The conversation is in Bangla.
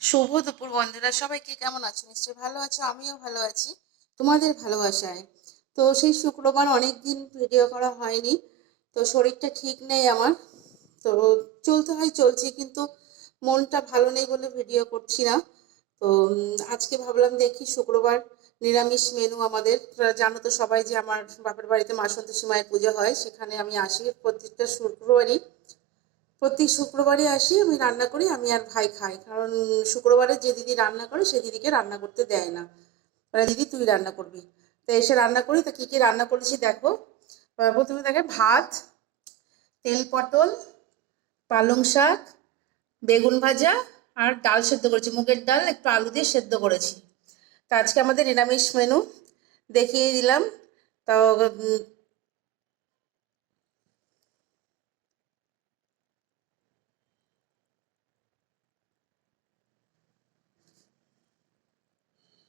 শুভ দুপুর বন্ধুরা, সবাইকে কেমন আছো? নিশ্চয়ই ভালো আছো, আমিও ভালো আছি তোমাদের ভালোবাসায়। তো সেই শুক্রবার অনেক দিন ভিডিও করা হয়নি, তো শরীরটা ঠিক নেই আমার। তো চলতে হয়, চলছি, কিন্তু মনটা ভালো নেই বলে ভিডিও করছি না। তো আজকে ভাবলাম দেখি, শুক্রবার নিরামিষ মেনু আমাদের। জানো তো সবাই যে আমার বাপের বাড়িতে মা সন্তোষী মায়ের পুজো হয়, সেখানে আমি আসি প্রত্যেকটা শুক্রবারই। প্রত্যেক শুক্রবারই আসি, আমি রান্না করি, আমি আর ভাই খাই। কারণ শুক্রবারে যে দিদি রান্না করে সে দিদিকে রান্না করতে দেয় না, বলে দিদি তুই রান্না করবি। তো এসে রান্না করি। তা কী কী রান্না করেছি দেখো। প্রথমে দেখে ভাত, তেল পটল, পালং শাক, বেগুন ভাজা, আর ডাল সেদ্ধ করেছি, মুগের ডাল একটু আলু দিয়ে সেদ্ধ করেছি। তা আজকে আমাদের নিরামিষ মেনু দেখিয়ে দিলাম। তো